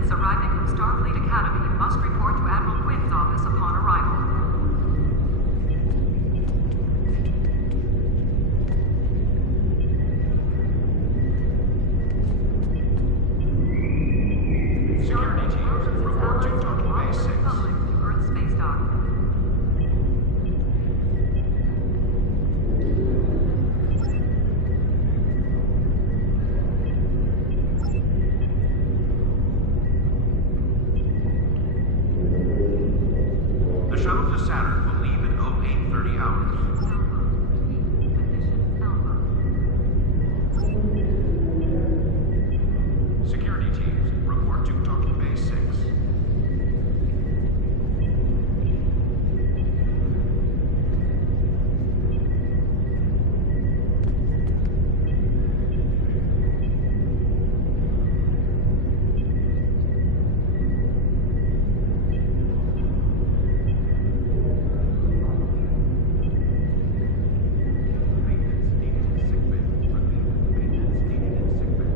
Students arriving from Starfleet Academy must report to Admiral Quinn's office upon arrival. Security teams, report to Docking Bay 6. Republic to Earth Space Dock. The shuttle to Saturn will leave in 0830 hours. Security teams, report to Docking Bay 6. Maintenance needed in sickbay. Repeat, maintenance needed in sickbay.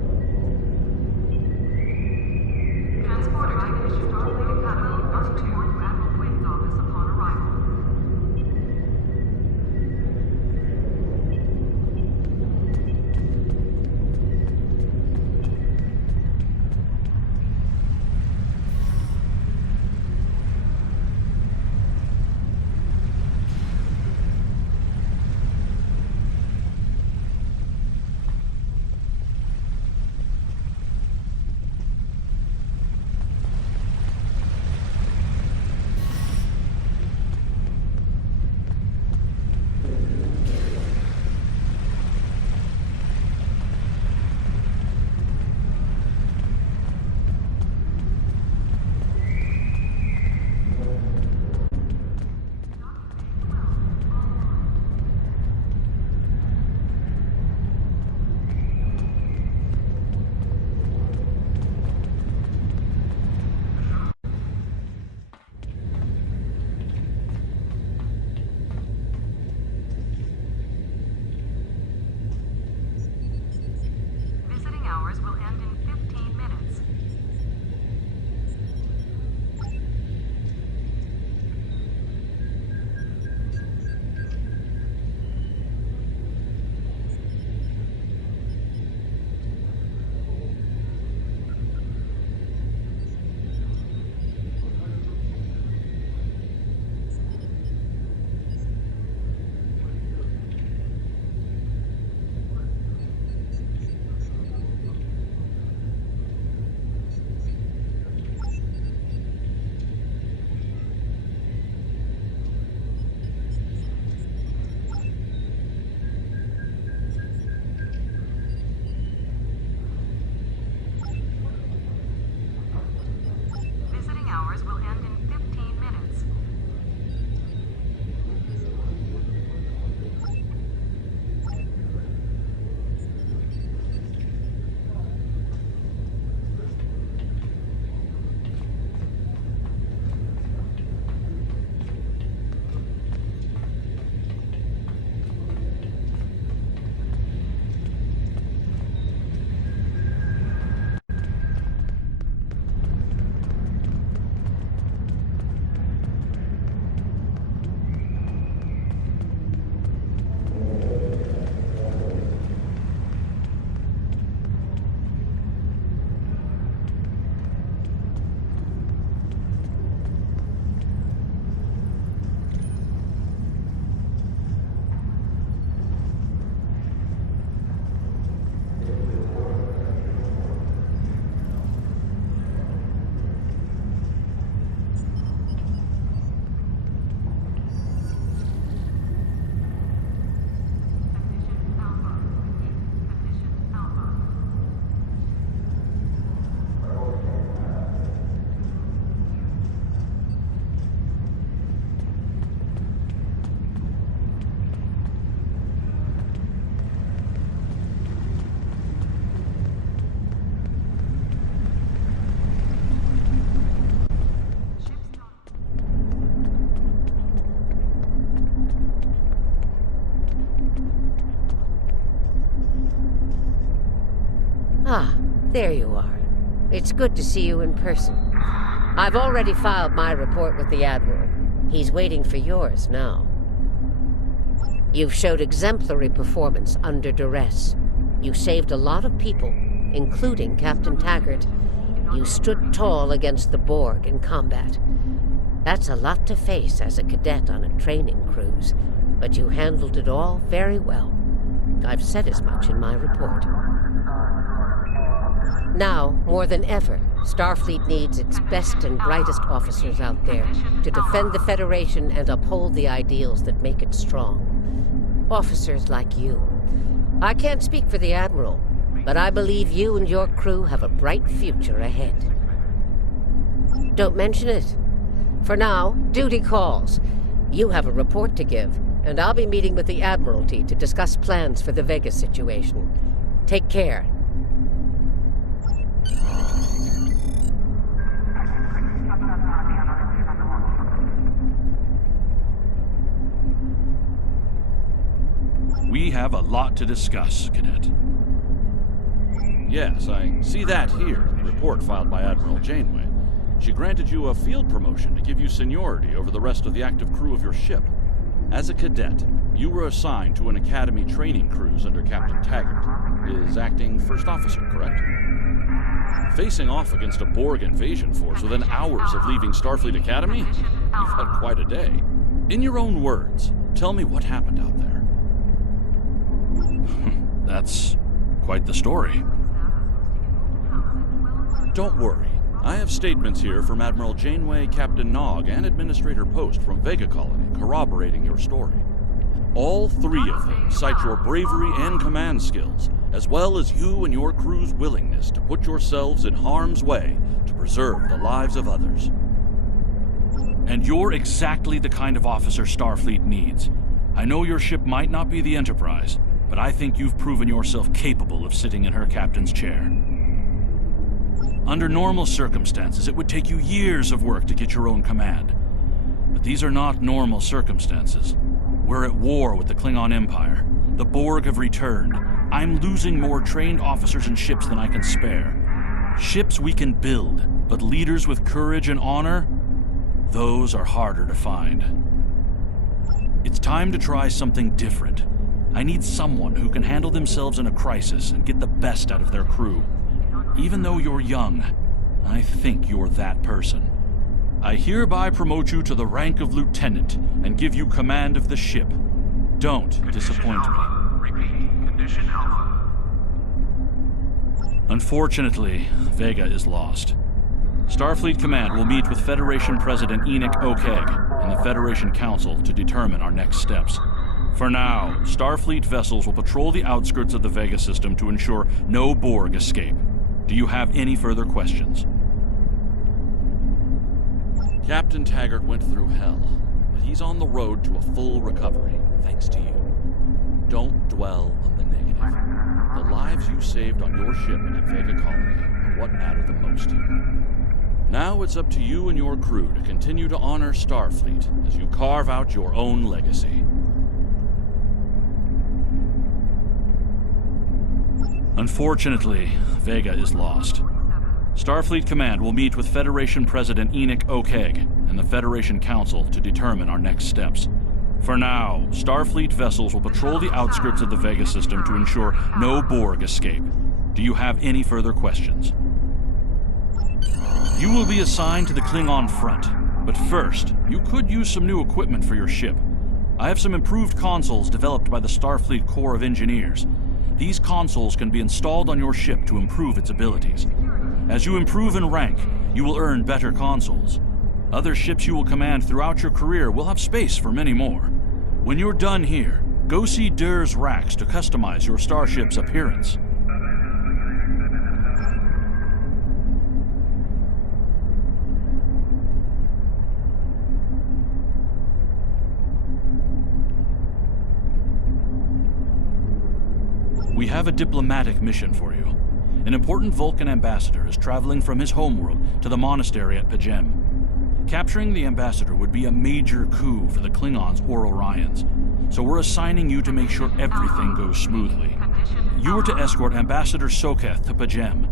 Transport arriving to Starfleet Academy must report to Admiral Quinn's office upon arrival. Visiting hours will end in 15 minutes. Visiting hours will end in 15 minutes. Condition Alpha. Condition Alpha. Ship's Ah, there you are. It's good to see you in person. I've already filed my report with the Admiral. He's waiting for yours now. You've showed exemplary performance under duress. You saved a lot of people, including Captain Taggart. You stood tall against the Borg in combat. That's a lot to face as a cadet on a training cruise, but you handled it all very well. I've said as much in my report. Now, more than ever, Starfleet needs its best and brightest officers out there to defend the Federation and uphold the ideals that make it strong. Officers like you. I can't speak for the Admiral, but I believe you and your crew have a bright future ahead. Don't mention it. For now, duty calls. You have a report to give, and I'll be meeting with the Admiralty to discuss plans for the Vega situation. Take care. We have a lot to discuss, Cadet. Yes, I see that here in the report filed by Admiral Janeway. She granted you a field promotion to give you seniority over the rest of the active crew of your ship. As a cadet, you were assigned to an Academy training cruise under Captain Taggart, his acting first officer, correct? Facing off against a Borg invasion force within hours of leaving Starfleet Academy? You've had quite a day. In your own words, tell me what happened out there. That's quite the story. Don't worry. I have statements here from Admiral Janeway, Captain Nog, and Administrator Post from Vega Colony corroborating your story. All three of them cite your bravery and command skills, as well as you and your crew's willingness to put yourselves in harm's way to preserve the lives of others. And you're exactly the kind of officer Starfleet needs. I know your ship might not be the Enterprise, but I think you've proven yourself capable of sitting in her captain's chair. Under normal circumstances, it would take you years of work to get your own command. But these are not normal circumstances. We're at war with the Klingon Empire. The Borg have returned. I'm losing more trained officers and ships than I can spare. Ships we can build, but leaders with courage and honor? Those are harder to find. It's time to try something different. I need someone who can handle themselves in a crisis and get the best out of their crew. Even though you're young, I think you're that person. I hereby promote you to the rank of lieutenant and give you command of the ship. Don't disappoint me. Repeat, condition Alpha. Unfortunately, Vega is lost. Starfleet Command will meet with Federation President Enoch Okeg and the Federation Council to determine our next steps. For now, Starfleet vessels will patrol the outskirts of the Vega system to ensure no Borg escape. Do you have any further questions? Captain Taggart went through hell, but he's on the road to a full recovery, thanks to you. Don't dwell on the negative. The lives you saved on your ship and at Vega Colony are what matter the most here. Now it's up to you and your crew to continue to honor Starfleet as you carve out your own legacy. Unfortunately, Vega is lost. Starfleet Command will meet with Federation President Enoch Okeg and the Federation Council to determine our next steps. For now, Starfleet vessels will patrol the outskirts of the Vega system to ensure no Borg escape. Do you have any further questions? You will be assigned to the Klingon front, but first, you could use some new equipment for your ship. I have some improved consoles developed by the Starfleet Corps of Engineers. These consoles can be installed on your ship to improve its abilities. As you improve in rank, you will earn better consoles. Other ships you will command throughout your career will have space for many more. When you're done here, go see Dur's racks to customize your starship's appearance. We have a diplomatic mission for you. An important Vulcan ambassador is traveling from his homeworld to the monastery at Pajem. Capturing the ambassador would be a major coup for the Klingons or Orions, so we're assigning you to make sure everything goes smoothly. You are to escort Ambassador Soketh to Pajem.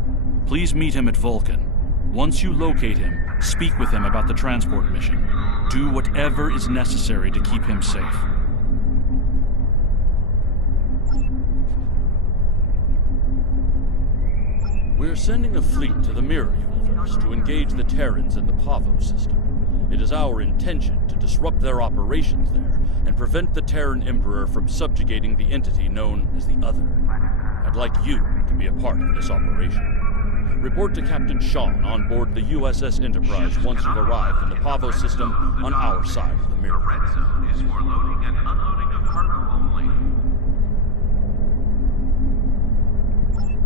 Please meet him at Vulcan. Once you locate him, speak with him about the transport mission. Do whatever is necessary to keep him safe. We're sending a fleet to the Mirror Universe to engage the Terrans in the Pavo system. It is our intention to disrupt their operations there and prevent the Terran Emperor from subjugating the entity known as the Other. I'd like you to be a part of this operation. Report to Captain Sean on board the USS Enterprise once you've arrived in the Pavo system on our side of the The mirror. red zone is for loading and unloading of cargo only.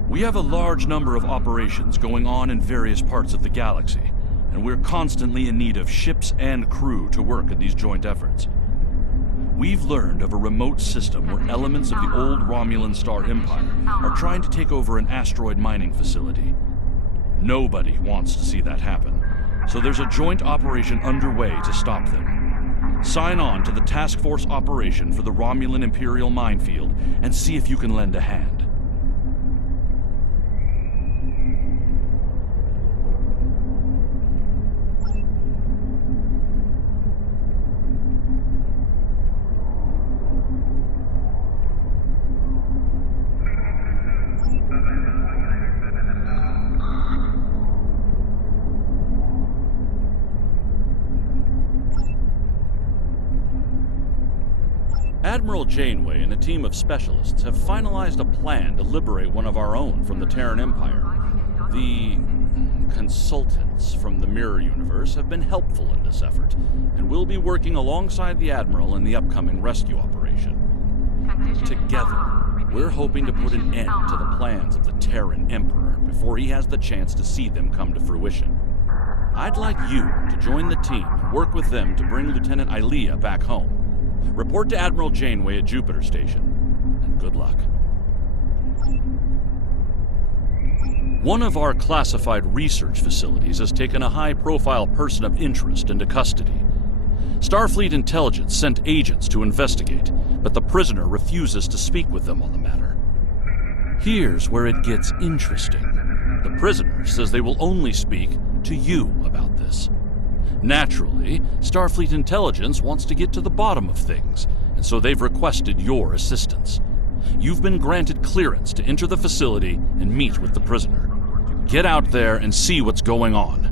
We have a large number of operations going on in various parts of the galaxy, and we're constantly in need of ships and crew to work in these joint efforts. We've learned of a remote system where elements of the old Romulan Star Empire are trying to take over an asteroid mining facility. Nobody wants to see that happen, so there's a joint operation underway to stop them. Sign on to the Task Force operation for the Romulan Imperial Minefield and see if you can lend a hand. Admiral Janeway and a team of specialists have finalized a plan to liberate one of our own from the Terran Empire. The consultants from the Mirror Universe have been helpful in this effort, and will be working alongside the Admiral in the upcoming rescue operation. Together, we're hoping to put an end to the plans of the Terran Emperor before he has the chance to see them come to fruition. I'd like you to join the team and work with them to bring Lieutenant Ilea back home. Report to Admiral Janeway at Jupiter Station, and good luck. One of our classified research facilities has taken a high-profile person of interest into custody. Starfleet Intelligence sent agents to investigate, but the prisoner refuses to speak with them on the matter. Here's where it gets interesting. The prisoner says they will only speak to you about this. Naturally, Starfleet Intelligence wants to get to the bottom of things, and so they've requested your assistance. You've been granted clearance to enter the facility and meet with the prisoner. Get out there and see what's going on.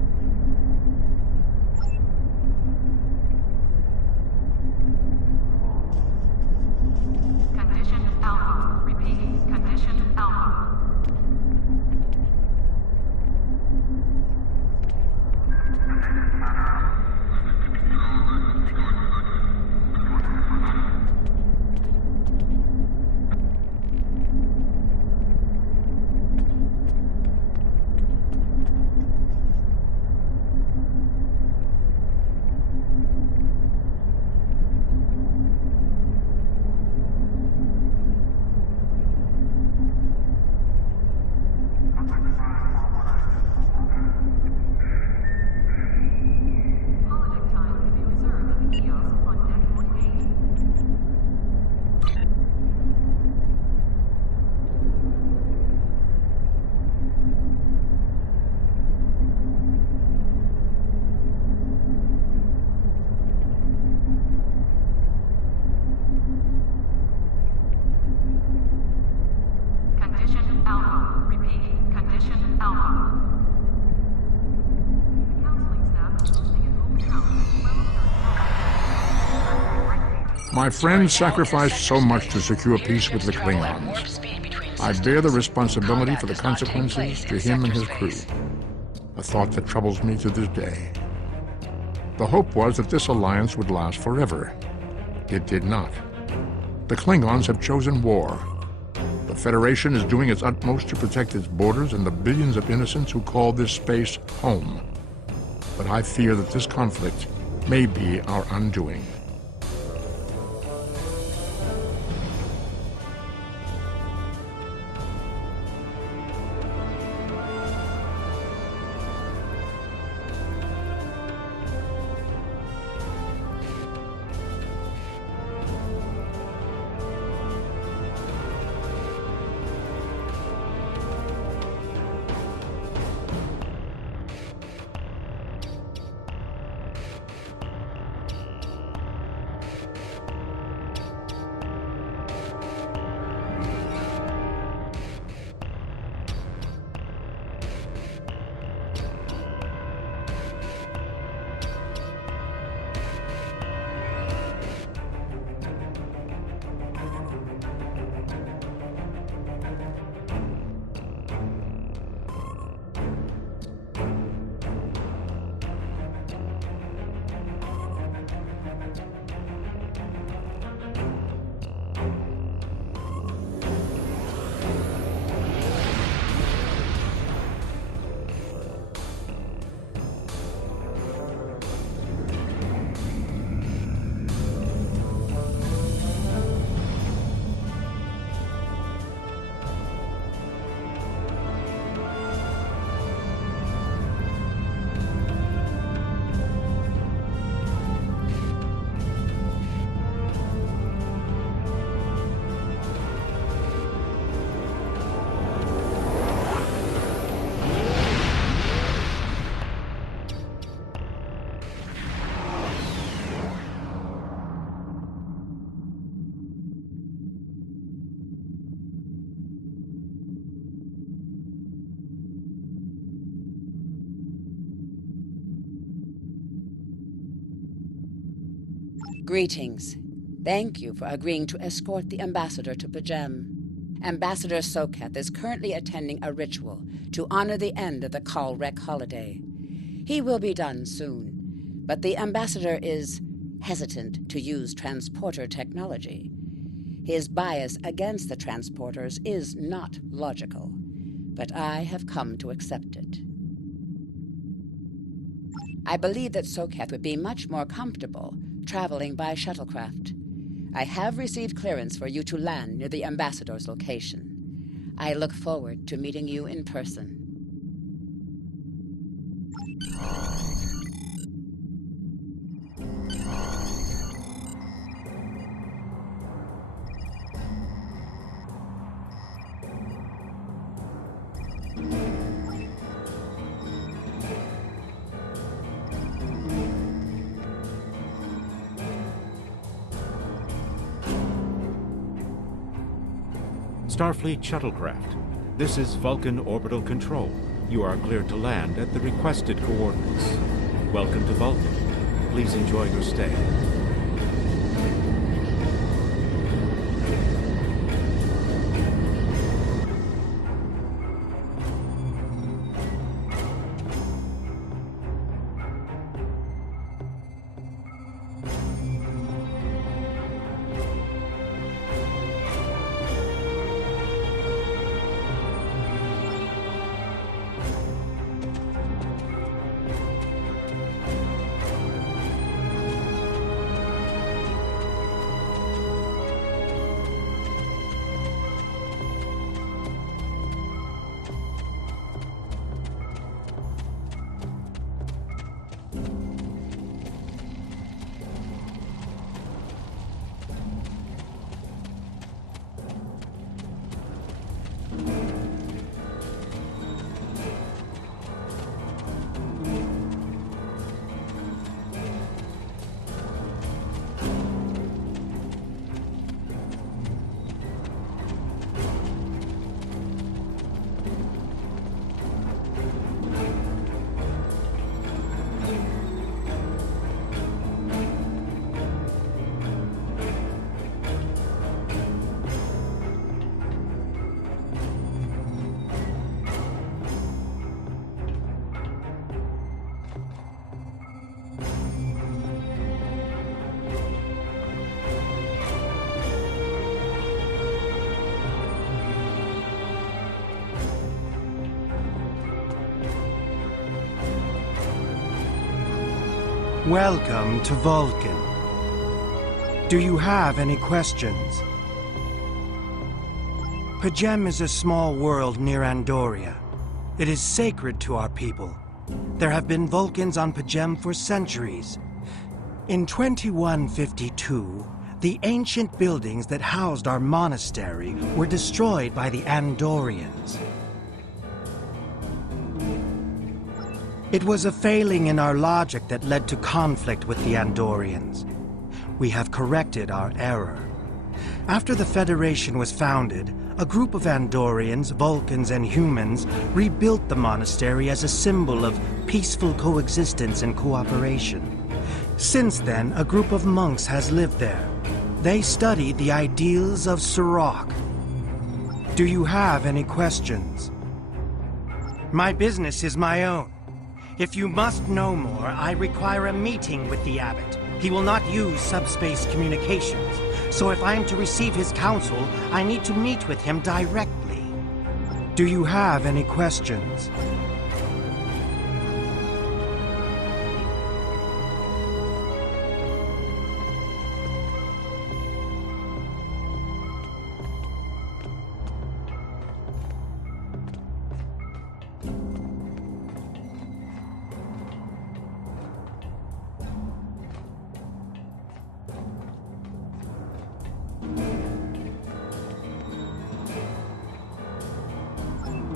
Condition Alpha. Repeat. Condition Alpha. Holodeck time can be reserved at the kiosk on deck 48. Condition Alpha. Repeat. Condition Alpha. Counseling staff is hosting an open house. My friends sacrificed so much to secure peace with the Klingons. I bear the responsibility for the consequences to him and his crew. A thought that troubles me to this day. The hope was that this alliance would last forever. It did not. The Klingons have chosen war. The Federation is doing its utmost to protect its borders and the billions of innocents who call this space home. But I fear that this conflict may be our undoing. Greetings. Thank you for agreeing to escort the ambassador to Pajem. Ambassador Sokath is currently attending a ritual to honor the end of the Kalrek holiday. He will be done soon, but the ambassador is hesitant to use transporter technology. His bias against the transporters is not logical, but I have come to accept it. I believe that Sokath would be much more comfortable traveling by shuttlecraft. I have received clearance for you to land near the ambassador's location. I look forward to meeting you in person. Starfleet shuttlecraft. This is Vulcan Orbital Control. You are cleared to land at the requested coordinates. Welcome to Vulcan. Please enjoy your stay. Welcome to Vulcan. Do you have any questions? Pajem is a small world near Andoria. It is sacred to our people. There have been Vulcans on Pajem for centuries. In 2152, the ancient buildings that housed our monastery were destroyed by the Andorians. It was a failing in our logic that led to conflict with the Andorians. We have corrected our error. After the Federation was founded, a group of Andorians, Vulcans, and humans rebuilt the monastery as a symbol of peaceful coexistence and cooperation. Since then, a group of monks has lived there. They study the ideals of Sirach. Do you have any questions? My business is my own. If you must know more, I require a meeting with the Abbot. He will not use subspace communications, so if I am to receive his counsel, I need to meet with him directly. Do you have any questions?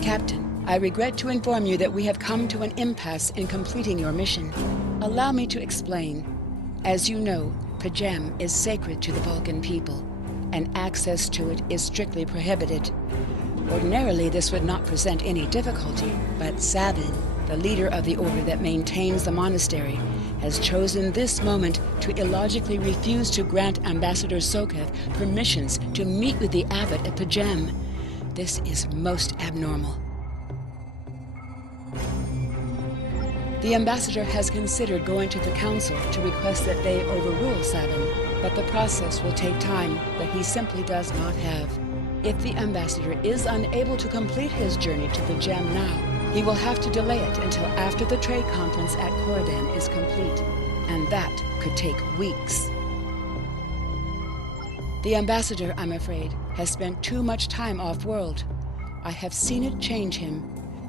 Captain, I regret to inform you that we have come to an impasse in completing your mission. Allow me to explain. As you know, Pajem is sacred to the Vulcan people, and access to it is strictly prohibited. Ordinarily, this would not present any difficulty, but Sabin, the leader of the order that maintains the monastery, has chosen this moment to illogically refuse to grant Ambassador Soketh permissions to meet with the abbot at P'Jem. This is most abnormal. The ambassador has considered going to the council to request that they overrule Sabin, but the process will take time that he simply does not have. If the ambassador is unable to complete his journey to P'Jem now, he will have to delay it until after the trade conference at Corodan is complete, and that could take weeks. The ambassador, I'm afraid, has spent too much time off-world. I have seen it change him.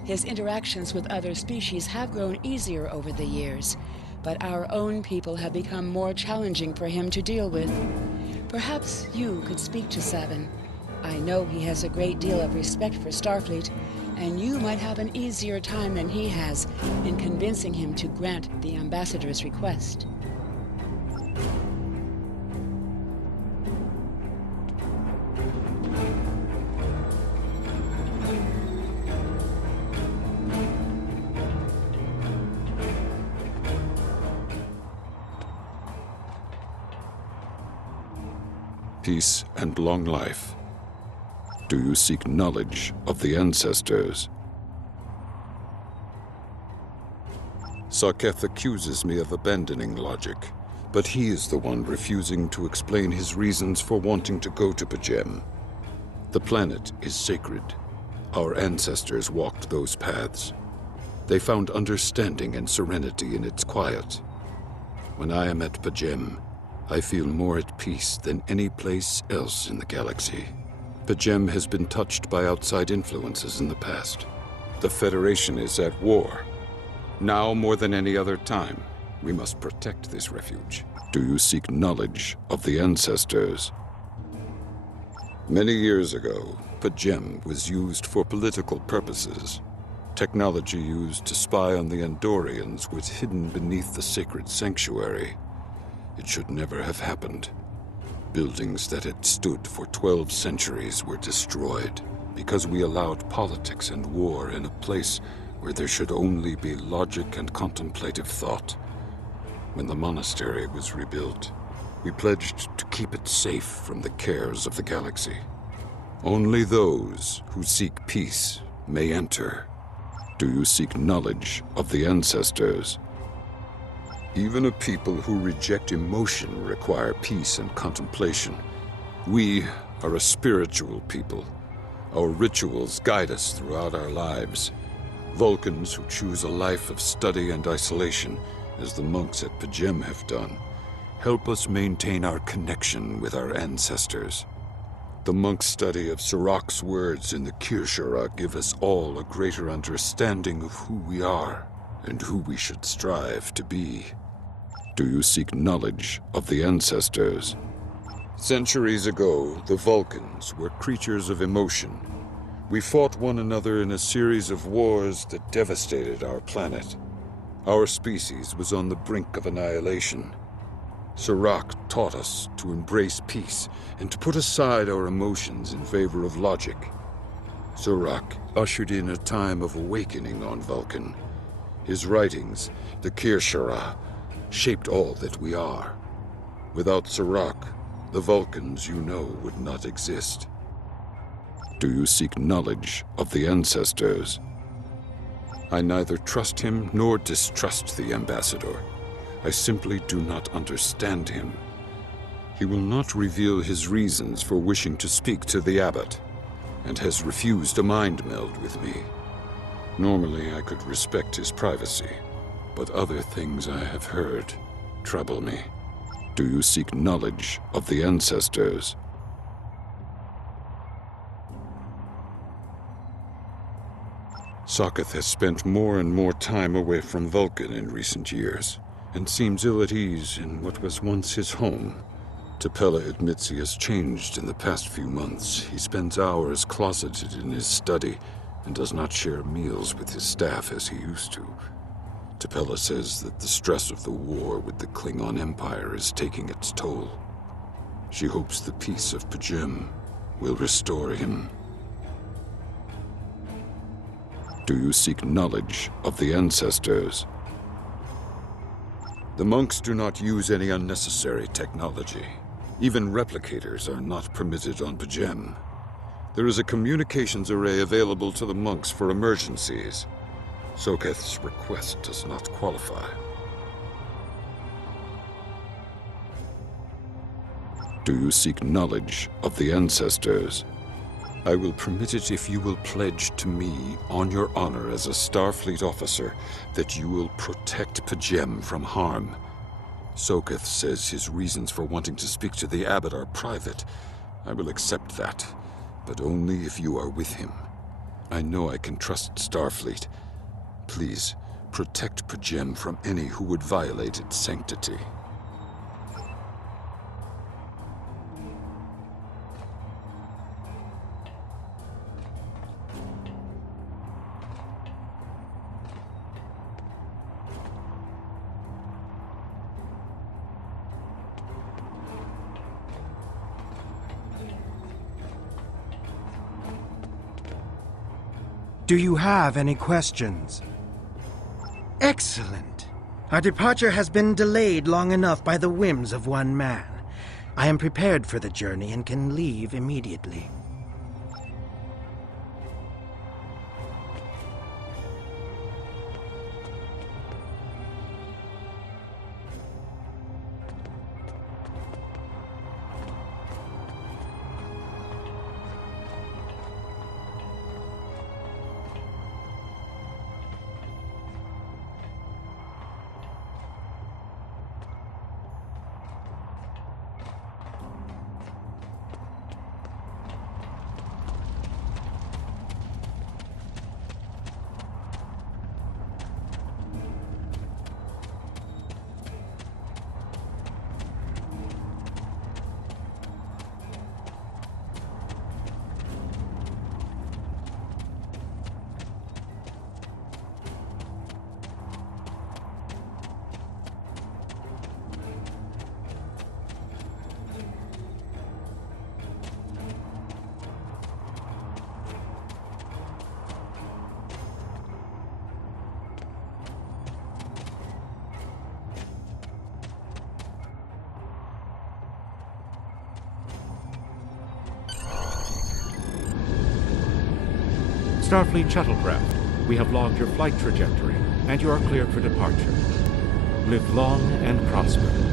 His interactions with other species have grown easier over the years, but our own people have become more challenging for him to deal with. Perhaps you could speak to Sabin. I know he has a great deal of respect for Starfleet, and you might have an easier time than he has in convincing him to grant the ambassador's request. Peace and long life. Do you seek knowledge of the ancestors? Soketh accuses me of abandoning logic, but he is the one refusing to explain his reasons for wanting to go to P'Jem. The planet is sacred. Our ancestors walked those paths. They found understanding and serenity in its quiet. When I am at P'Jem, I feel more at peace than any place else in the galaxy. P'Jem has been touched by outside influences in the past. The Federation is at war. Now more than any other time, we must protect this refuge. Do you seek knowledge of the ancestors? Many years ago, P'Jem was used for political purposes. Technology used to spy on the Andorians was hidden beneath the sacred sanctuary. It should never have happened. Buildings that had stood for 12 centuries were destroyed because we allowed politics and war in a place where there should only be logic and contemplative thought. When the monastery was rebuilt, we pledged to keep it safe from the cares of the galaxy. Only those who seek peace may enter. Do you seek knowledge of the ancestors? Even a people who reject emotion require peace and contemplation. We are a spiritual people. Our rituals guide us throughout our lives. Vulcans who choose a life of study and isolation, as the monks at P'Jem have done, help us maintain our connection with our ancestors. The monk's study of Sirach's words in the Kir'Shara give us all a greater understanding of who we are and who we should strive to be. Do you seek knowledge of the ancestors? Centuries ago, the Vulcans were creatures of emotion. We fought one another in a series of wars that devastated our planet. Our species was on the brink of annihilation. Sirach taught us to embrace peace and to put aside our emotions in favor of logic. Sirach ushered in a time of awakening on Vulcan. His writings, the Kir'Shara, shaped all that we are. Without Sirach, the Vulcans you know would not exist. Do you seek knowledge of the ancestors? I neither trust him nor distrust the ambassador. I simply do not understand him. He will not reveal his reasons for wishing to speak to the abbot, and has refused a mind meld with me. Normally I could respect his privacy, but other things I have heard trouble me. Do you seek knowledge of the ancestors? Soketh has spent more and more time away from Vulcan in recent years, and seems ill at ease in what was once his home. T'Pela admits he has changed in the past few months. He spends hours closeted in his study and does not share meals with his staff as he used to. T'Pela says that the stress of the war with the Klingon Empire is taking its toll. She hopes the peace of P'Jem will restore him. Do you seek knowledge of the ancestors? The monks do not use any unnecessary technology. Even replicators are not permitted on P'Jem. There is a communications array available to the monks for emergencies. Soketh's request does not qualify. Do you seek knowledge of the ancestors? I will permit it if you will pledge to me, on your honor as a Starfleet officer, that you will protect P'Jem from harm. Soketh says his reasons for wanting to speak to the abbot are private. I will accept that, but only if you are with him. I know I can trust Starfleet. Please, protect P'Jem from any who would violate its sanctity. Do you have any questions? Excellent. Our departure has been delayed long enough by the whims of one man. I am prepared for the journey and can leave immediately. Starfleet shuttlecraft, we have logged your flight trajectory, and you are cleared for departure. Live long and prosper.